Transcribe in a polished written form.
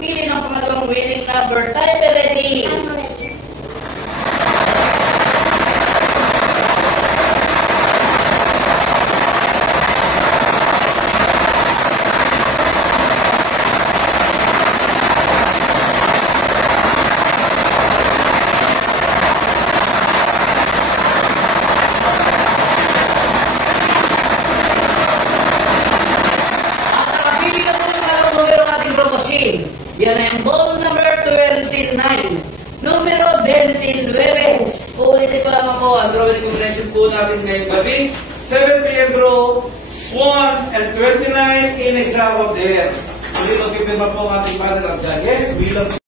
magpili ng pangalawang winning number. Time ready. Yan ay ang ball number 29. Numero 29. Ulitin ko lang ako. Ang drawing combination po natin ngayong gabi. 7 p.m. draw, 1 and 29 in exam of the year. Muli magpipirma po ang ating panel of judges.